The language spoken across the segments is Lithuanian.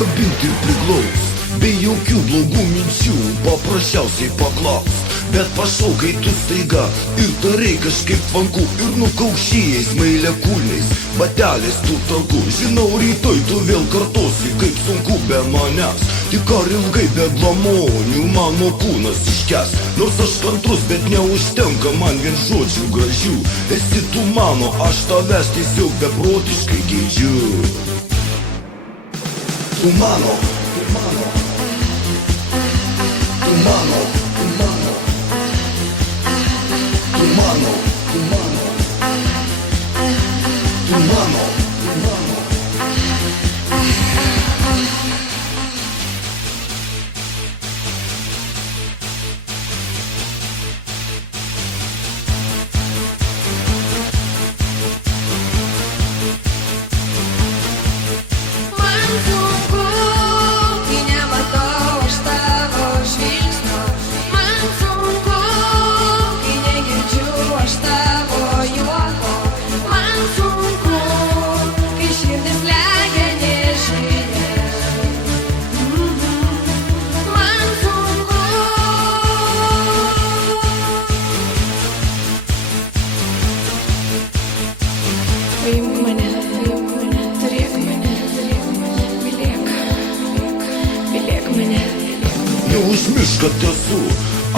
apkabint ir priglaust, be jokių blogų minčių, paprasčiausiai paklaust. Bet pašau, kai tu staiga ir darai kažkaip tvanku, ir nukaukšėjais, meilė kūniais, bateliais tu tanku. Žinau, rytoj tu vėl kartosi, kaip sunku be manęs. Tik ar ilgai be glamonių mano kūnas iškęs? Nors aš kantrus, bet neužtenka man vien žodžių gražių. Esi tu mano, aš tavęs tiesiog beprotiškai geidžiu. Tu mano, tu mano, tu mano, tu mano, tu mano, tu mano, tu mano, tu mano. Paimk mane, turėk mane, mylėk mane. Neužmiršk, kad esu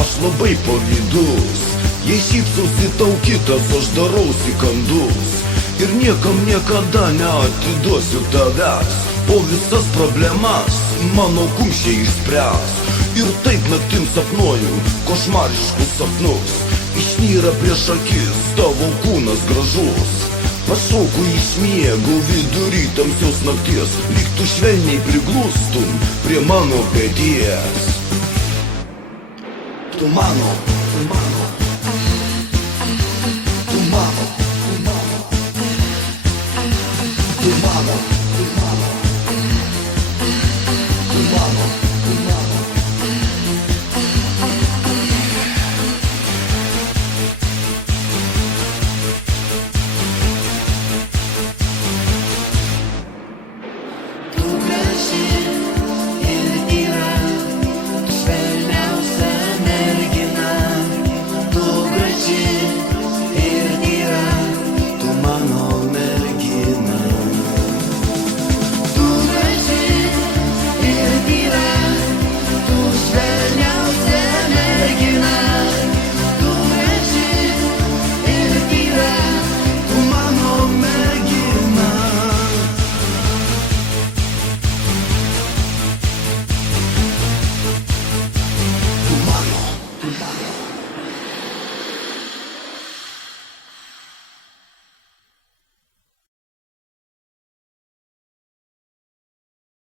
aš labai pavydus. Jei šypsosi tau kitas, aš darausi kandus. Ir niekam niekada neatiduosiu tavęs, o visas problemas mano kumščiai išspręs. Ir taip naktim sapnuoju košmariškus sapnus. Išnyra prieš akis tavo kūnas gražus. Pašauku iš miego vidury tamsios nakties, lyg tu švelniai priglustum prie mano peties. Tu mano, tu mano.